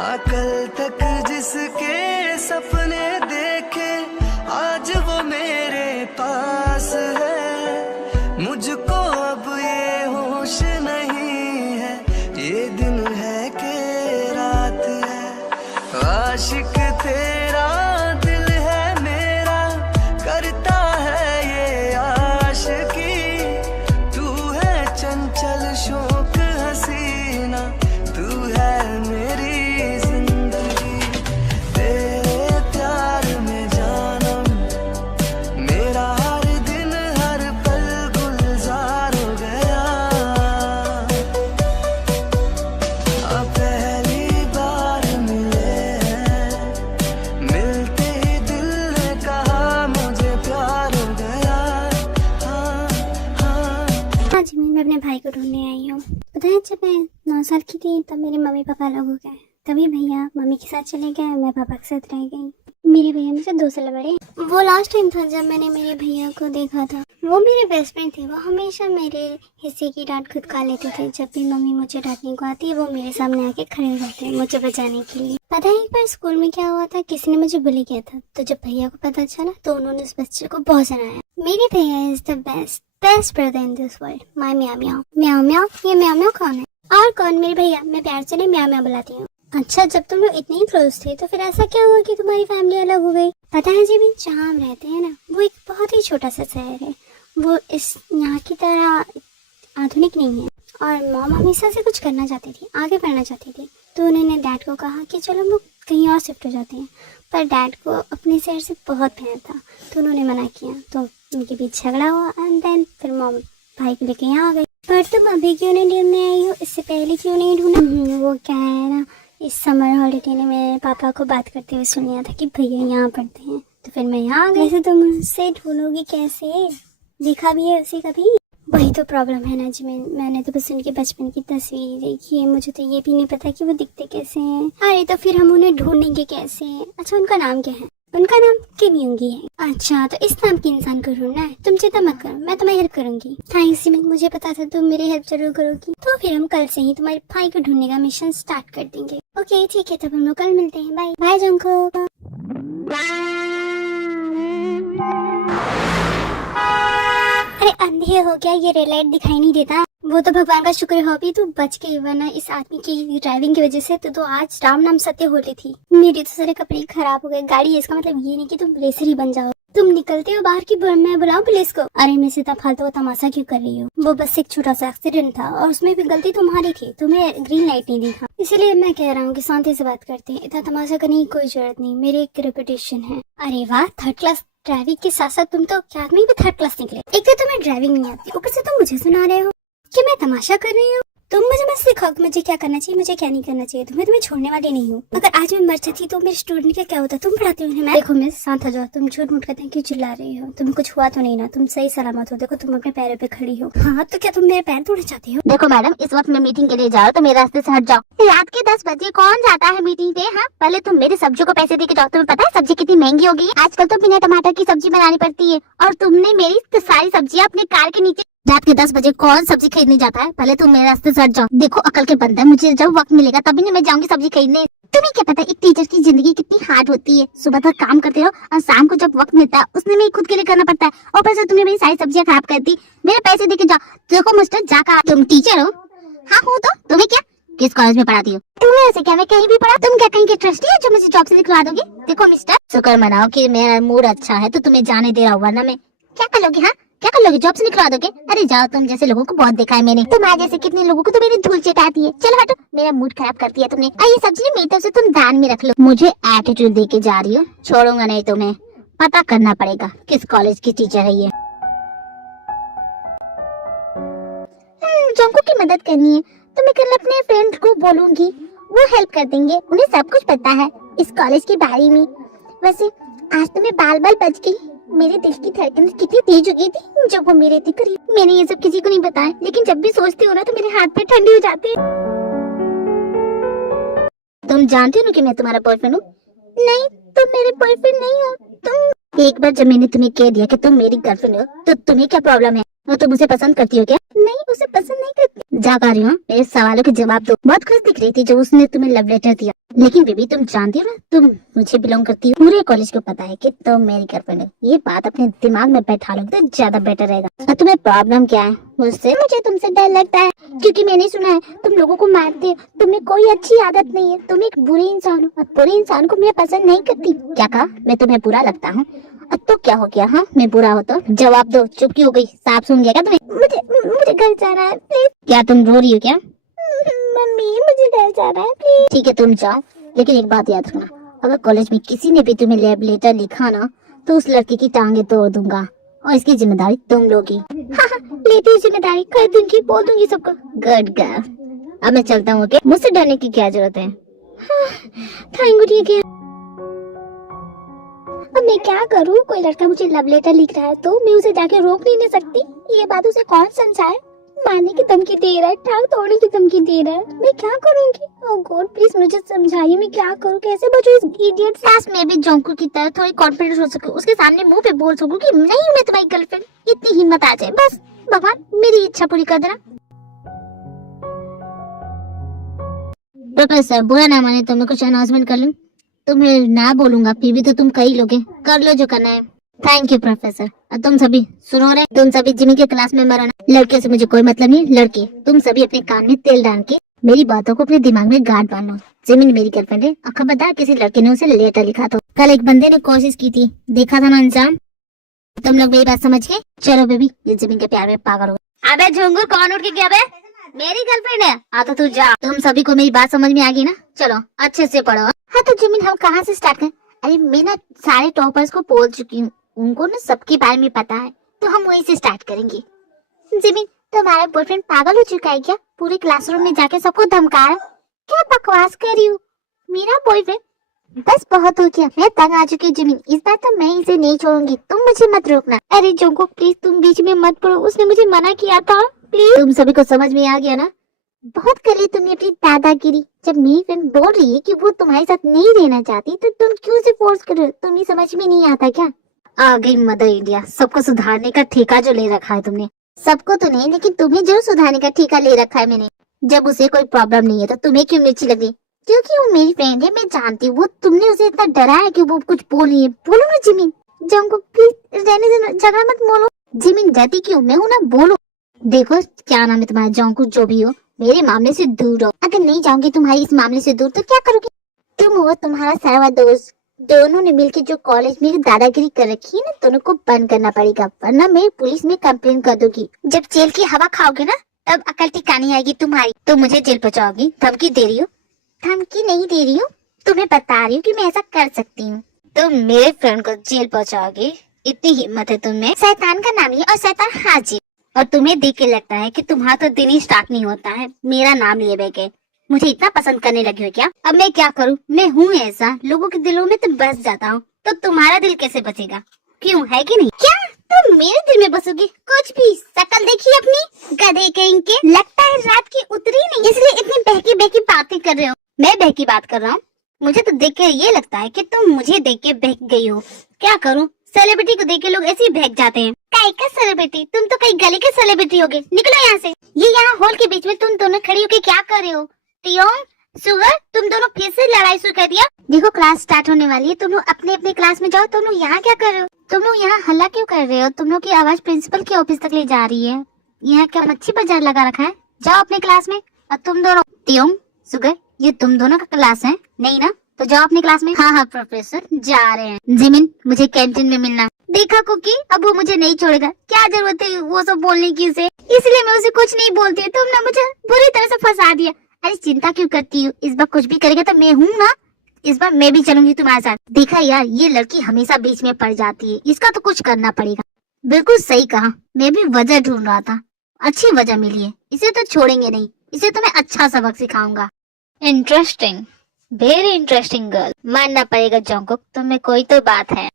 कल तक जिसके सपने देखे आज वो मेरे पास है। मुझको अब ये होश नहीं है, ये दिन है कि रात है। आशिक तेरा दिल है मेरा, करता है ये आशिकी। तू है चंचल शौक हसीना, तू है मेरी जिंदगी। तेरे प्यार में जानम मेरा हर दिन हर पल गुलजार हो गया। अब पहली बार मिले हैं, मिलते ही दिल ने कहा मुझे प्यार हो गया। हाँ हाँ। आज मैं अपने भाई को ढूंढने आई हूँ। पता है जब मैं 9 साल की थी तब मेरे मम्मी पापा अलग हो गए। तभी भैया मम्मी के साथ चले गए, मैं पापा के साथ रह गई। मेरे भैया मुझसे 2 साल बड़े। वो लास्ट टाइम था जब मैंने मेरे भैया को देखा था। वो मेरे बेस्ट फ्रेंड थे। वो हमेशा मेरे हिस्से की डांट खुद खा लेते थे। जब भी मम्मी मुझे डांटने को आती है वो मेरे सामने आके खड़े रहते हैं मुझे बचाने के लिए। पता है एक बार स्कूल में क्या हुआ था, किसी ने मुझे बुली किया था। तो जब भैया को पता चला तो उन्होंने उस बच्चे को बहुत सुनाया। मेरे भैया is the best brother in this world. My meow meow meow meow. ये म्याओ म्याओ कौन है? और कौन? मेरे भैया। मैं प्यार से म्याओ म्याओ बुलाती हूँ। अच्छा, जब तुम लोग इतने ही क्लोज थे तो फिर ऐसा क्या हुआ कि तुम्हारी फैमिली अलग हो गई? पता है जब जहाँ हम रहते हैं ना, वो एक बहुत ही छोटा सा शहर है। वो इस यहाँ की तरह आधुनिक नहीं है। और मॉम हमेशा से कुछ करना चाहती थी, आगे बढ़ना चाहती थी। तो उन्होंने डैड को कहा कि चलो हम लोग कहीं और शिफ्ट हो जाते हैं। पर डैड को अपने शहर से बहुत प्यार था तो उन्होंने मना किया। तो उनके बीच झगड़ा हुआ एंड देन फिर मॉम भाई को लेके यहाँ आ गई। पर तुम अभी क्यों नहीं ढूंढने आई हो? इससे पहले क्यों नहीं ढूंढा? वो क्या है ना, इस समर हॉलीडे ने मेरे पापा को बात करते हुए सुना था कि भैया यहाँ पढ़ते हैं, तो फिर मैं यहाँ आ गई। वैसे तुम उससे ढूंढोगी कैसे? देखा भी है उसे कभी? वही तो प्रॉब्लम है ना जी। मैंने तो बस उनके बचपन की तस्वीर देखी है। मुझे तो ये भी नहीं पता कि वो दिखते कैसे हैं। अरे तो फिर हम उन्हें ढूंढेंगे कैसे? अच्छा, उनका नाम क्या है? उनका नाम किम योंगी है। अच्छा, तो इस नाम के इंसान को ढूंढना है। तुम चिंता मत करो, मैं तुम्हारी हेल्प करूंगी। थैंक्स सिमन, मुझे पता था तुम मेरी हेल्प जरूर करोगी। तो फिर हम कल से ही तुम्हारे भाई को ढूंढने का मिशन स्टार्ट कर देंगे। ओके ठीक है, तब हम लोग कल मिलते हैं। बाय बाय जंको। अरे अंधे हो गया, ये रेड लाइट दिखाई नहीं देता? वो तो भगवान का शुक्र हो भी तू बच गई, वरना इस आदमी की ड्राइविंग की वजह से तो आज राम नाम सत्य हो रही थी। मेरी तो सारे कपड़े खराब हो गए। गाड़ी है, इसका मतलब ये नहीं कि तुम रेसर ही बन जाओ। तुम निकलते हो बाहर की, मैं बुलाऊं पुलिस को? अरे मैं सीधा फालतू का तमाशा क्यों कर रही हो? वो बस एक छोटा सा एक्सीडेंट था और उसमें भी गलती तुम्हारी थी। तुम्हें ग्रीन लाइट नहीं दिखा, इसलिए मैं कह रहा हूँ कि शांति से बात करते हैं। इतना तमाशा करने की कोई जरूरत नहीं। मेरी एक रेपुटेशन है। अरे वाह, 3rd क्लास ड्राइविंग के साथ साथ तुम तो क्लास में भी 3rd क्लास निकले। एक तो तुम्हें ड्राइविंग नहीं आती, ऊपर से तुम मुझे सुना रहे हो कि मैं तमाशा कर रही हूँ। तुम मुझे मत सिखाओ कि मुझे क्या करना चाहिए, मुझे क्या नहीं करना चाहिए। तुम्हें छोड़ने वाली नहीं हूँ। अगर आज मैं मर जाती तो मेरे स्टूडेंट का क्या होता? तुम पढ़ाती हो मैं। देखो मिस, शांत हो जाओ। तुम झूठ मूठ कहते हैं क्यों चिल्ला रही हो? तुम्हें कुछ हुआ तो नहीं ना? तुम सही सलामत हो? देखो तुम अपने पैरों पे खड़ी हो। हाँ तो क्या तुम मेरे पैर तोड़ना चाहती हो? देखो मैडम, इस वक्त मैं मीटिंग के लिए जा रहा हूँ तो मेरे रास्ते से हट जाओ। रात के 10 बजे कौन जाता है मीटिंग पे? हाँ, पहले तुम मेरे सब्जियों को पैसे दे के जाओ। तुम्हें पता है सब्जी कितनी महंगी हो गई? आजकल तो बिना टमाटर की सब्जी बनानी पड़ती है और तुमने मेरी सारी सब्जियां अपने कार के नीचे। रात के 10 बजे कौन सब्जी खरीदने जाता है? पहले तुम मेरे रास्ते से हट जाओ। देखो अकल के बंदा, मुझे जब वक्त मिलेगा तभी ना मैं जाऊंगी सब्जी खरीदने। तुम्हें क्या पता एक टीचर की जिंदगी कितनी हार्ड होती है। सुबह तक काम करते रहो और शाम को जब वक्त मिलता है उसने में खुद के लिए करना पड़ता है। और ऊपर से तुमने मेरी सारी सब्जियां खराब कर दी। मेरे पैसे देके जाओ। देखो मिस्टर जाका, तुम टीचर हो? हाँ हूँ। तो तुम्हें क्या, किस कॉलेज में पढ़ाती हो? तुम्हें ऐसे क्या मैं कहीं भी पढ़ा? तुम क्या कहीं के ट्रस्टी है जो मुझे जॉब से निकलवा दोगे? देखो मिस्टर, शुक्र मनाओ कि मेरा मूड अच्छा है तो तुम्हें जाने दे रहा हूँ, वरना मैं क्या कर लोगे? हाँ क्या कर लोगे? जॉब से निकलवा दोगे? अरे जाओ, तुम जैसे लोगों को बहुत देखा है मैंने। तुम्हारे जैसे कितने लोगों को तो मेरी धूल चटाती है। चलो हटो, मेरा मूड खराब करती है तुमने। ये सब्जी मेरी तरफ से तुम दान में रख लो। मुझे एटीट्यूड दे के जा रही हो, छोड़ूंगा नहीं तुम्हें। पता करना पड़ेगा किस कॉलेज की टीचर है ये। जंको की मदद करनी है तो मैं कल अपने फ्रेंड को बोलूंगी, वो हेल्प कर देंगे। उन्हें सब कुछ पता है इस कॉलेज के बारे में। वैसे आज तो मैं बाल बाल बच गई। मेरे दिल की धड़कन कितनी तेज हो गई थी जब वो मेरे थे करीब। मैंने ये सब किसी को नहीं बताया, लेकिन जब भी सोचती हूँ ना तो मेरे हाथ पैर ठंडे हो जाते हैं। तुम जानती हो ना कि मैं तुम्हारा बॉयफ्रेंड हूँ? नहीं, तुम मेरे बॉयफ्रेंड नहीं हो। तुम एक बार जब मैंने तुम्हें कह दिया कि तुम मेरी गर्लफ्रेंड हो तो तुम्हें क्या प्रॉब्लम है? और तुम मुझे पसंद करती हो क्या? नहीं, उसे पसंद नहीं करती। जा कर रही हूँ, मेरे सवालों के जवाब दो। बहुत खुश दिख रही थी जब उसने तुम्हें लव लेटर दिया, लेकिन बेबी तुम जानती हो ना तुम मुझे बिलोंग करती हो। पूरे कॉलेज को पता है कि तुम मेरी गर्लफ्रेंड है। ये बात अपने दिमाग में बैठा लो तो ज्यादा बेटर रहेगा। और तुम्हें प्रॉब्लम क्या है मुझसे? मुझे तुमसे डर लगता है क्योंकि मैंने सुना है तुम लोगों को मारते हो। तुम्हें कोई अच्छी आदत नहीं है, तुम एक बुरे इंसान हो और बुरे इंसान को मैं पसंद नहीं करती। क्या कहा? मैं तुम्हें बुरा लगता हूँ? अब तो क्या हो गया? हाँ मैं बुरा हो तो जवाब दो। चुप क्यों हो गई? साफ सुन गया क्या तुम्हें? मुझे घर जाना है प्लीज। क्या तुम रो रही हो क्या? मम्मी मुझे घर जाना है प्लीज। ठीक है तुम जाओ, लेकिन एक बात याद रखना, अगर कॉलेज में किसी ने भी तुम्हें लव लेटर लिखा ना तो उस लड़की की टांगे तोड़ दूंगा और इसकी जिम्मेदारी तुम लोगी। हाँ, लेती जिम्मेदारी कर दूंगी, बोल दूंगी सबको। Good girl. अब मैं चलता हूँ। ओके, मुझसे डरने की क्या जरूरत है? Thank you. अब मैं क्या करूँ? कोई लड़का मुझे लव लेटर लिख रहा है तो मैं उसे जाके रोक नहीं सकती। ये बात उसे कौन समझाए? मारने की धमकी दे रहा है, टांग तोड़ने की धमकी दे रहा है। मैं क्या करूँगी? ओह गॉड प्लीज मुझे समझाइए, मैं क्या करूँ? कैसे बचूं इस इडियट से? मैं भी जोंकू की तरह थोड़ी कॉन्फिडेंस हो सकूं, उसके सामने मुंह पे बोल सकूं कि नहीं मैं तुम्हारी गर्लफ्रेंड। इतनी हिम्मत आ जाए बस। भगवान मेरी इच्छा पूरी कर देना। प्रोफेसर बुरा ना माने तो मैं कुछ अनाउंसमेंट कर लूं? तुम्हें ना बोलूंगा फिर भी तो तुम कर ही लोगे। कर लो जो करना है। Thank you professor. और तुम सभी सुनो रहे, तुम सभी जिमी के क्लास में मरो ना। लड़के से मुझे कोई मतलब नहीं। लड़के तुम सभी अपने कान में तेल डाल के मेरी बातों को अपने दिमाग में गांठ बांध लो। जिमी मेरी गर्लफ्रेंड है और खबरदार किसी लड़के ने उसे लेटर लिखा तो। कल एक बंदे ने कोशिश की थी, देखा था ना अंजाम। तुम लोग मेरी बात समझ गए? चलो बेबी, ये जिमी के प्यार में पागल हो गए। अबे झुंगुर कौन उठ के गया? बे मेरी गर्लफ्रेंड है। हाँ तो तू जा। तुम सभी को मेरी बात समझ में आ गई ना? चलो अच्छे से पढ़ो। हाँ तो जिमिन हम कहाँ से स्टार्ट करें? अरे मैं ना सारे टॉपर्स को बोल चुकी हूँ, उनको ना सबके बारे में पता है, तो हम वहीं से स्टार्ट करेंगे। जिमिन तुम्हारा बॉयफ्रेंड पागल हो चुका है क्या? पूरे क्लासरूम में जाके सबको धमका रहा। क्या बकवास कर रही हूँ? मेरा बॉयफ्रेंड? बस बहुत हो गया, मैं तंग आ चुकी हूँ जिमिन। इस बार तो मैं इसे नहीं छोड़ूंगी, तुम मुझे मत रोकना। अरे जोंको प्लीज तुम बीच में मत पड़ो, उसने मुझे मना किया था। प्लीज। तुम सभी को समझ में आ गया ना? बहुत कर ली तुमने अपनी दादागिरी। जब मेरी फ्रेंड बोल रही है कि वो तुम्हारे साथ नहीं रहना चाहती तो तुम क्यों उसे फोर्स कर रहे हो? तुम्हें समझ में नहीं आता क्या? आ गई मदर इंडिया। सबको सुधारने का ठेका जो ले रखा है तुमने। सबको तो नहीं, लेकिन तुम्हें जरूर सुधारने का ठेका ले रखा है मैंने। जब उसे कोई प्रॉब्लम नहीं है तो तुम्हें क्यों मिर्ची लग रही? क्योंकि वो मेरी फ्रेंड है, मैं जानती हूँ। वो तुमने उसे इतना डरा है कि वो कुछ बोल रही है। बोलो ना जिमिन। जंको प्लीज रहने दो, झगड़ा मत बोलो। जिमिन डरती क्यों? मैं हूँ ना, बोलो। देखो क्या नाम है तुम्हारा, जंको जो भी हो, मेरे मामले से दूर रहो। अगर नहीं जाऊंगी तुम्हारी इस मामले से दूर तो क्या करोगे? तुम हो तुम्हारा सारा दोस्त, दोनों ने मिलकर जो कॉलेज में दादागिरी कर रखी है ना, दोनों को बंद करना पड़ेगा, वरना मैं पुलिस में कंप्लेन कर दूंगी। जब जेल की हवा खाओगे ना तब अकल ठिकानी आएगी तुम्हारी। तो मुझे जेल पहुंचाओगी? धमकी दे रही हो? धमकी नहीं दे रही हूँ, तुम्हें बता रही हूँ कि मैं ऐसा कर सकती हूँ। तुम मेरे फ्रेंड को जेल पहुंचाओगी? इतनी हिम्मत है तुम्हें? शैतान का नाम है और शैतान हाजिर। और तुम्हें देख के लगता है कि तुम्हारा तो दिन ही स्टार्ट नहीं होता है मेरा नाम लिए बैठे मुझे इतना पसंद करने लगी हो क्या? अब मैं क्या करूँ? मैं हूँ ऐसा, लोगों के दिलों में तो बस जाता हूँ, तो तुम्हारा दिल कैसे बचेगा? क्यों, है कि नहीं? क्या तुम मेरे दिल में बसोगे? कुछ भी। शक्ल देखिए अपनी, गधे कहीं के। लगता है रात की उतरी नहीं, इसलिए इतनी बहकी बहकी बातें कर रहे हो। मैं बहकी बात कर रहा हूँ? मुझे तो देख के ये लगता है कि तुम मुझे देख के बहक गई हो। क्या करूँ? सेलिब्रिटी को देख के लोग ऐसे ही बहक जाते हैं। काय का सेलिब्रिटी? तुम तो कहीं गली के सेलिब्रिटी होगे। निकलो यहाँ से। ये यहाँ हॉल के बीच में तुम दोनों खड़ी होके क्या कर रहे हो? टियोंग, सुगर, तुम दोनों फिर से लड़ाई शुरू कर दिया? देखो क्लास स्टार्ट होने वाली है, तुम लोग अपने अपने क्लास में जाओ। तुम लोग यहाँ क्या कर रहे हो? तुम लोग यहाँ हल्ला क्यों कर रहे हो? तुम लोग की आवाज प्रिंसिपल के ऑफिस तक ले जा रही है। यहाँ क्या मच्छी बाजार लगा रखा है? जाओ अपने क्लास में। और तुम दोनों, टियोंग, सुगर, ये तुम दोनों का क्लास है नहीं ना? तो जाओ अपने क्लास में। हाँ हाँ प्रोफेसर, जा रहे हैं। जिमिन मुझे कैंटीन में मिलना। देखा कुकी, अब वो मुझे नहीं छोड़ेगा। क्या जरूरत है वो सब बोलने की उसे? इसलिए मैं उसे कुछ नहीं बोलती। तुमने मुझे बुरी तरह से फंसा दिया। अरे चिंता क्यों करती हो? इस बार कुछ भी करेगा तो मैं हूँ ना। इस बार मैं भी चलूंगी तुम्हारे साथ। देखा यार, ये लड़की हमेशा बीच में पड़ जाती है, इसका तो कुछ करना पड़ेगा। बिल्कुल सही कहा, मैं भी वजह ढूंढ रहा था, अच्छी वजह मिली है। इसे तो छोड़ेंगे नहीं, इसे तो मैं अच्छा सबक सिखाऊंगा। Interesting, very interesting girl. मानना पड़ेगा जोंगकुक, तुम में कोई तो बात है।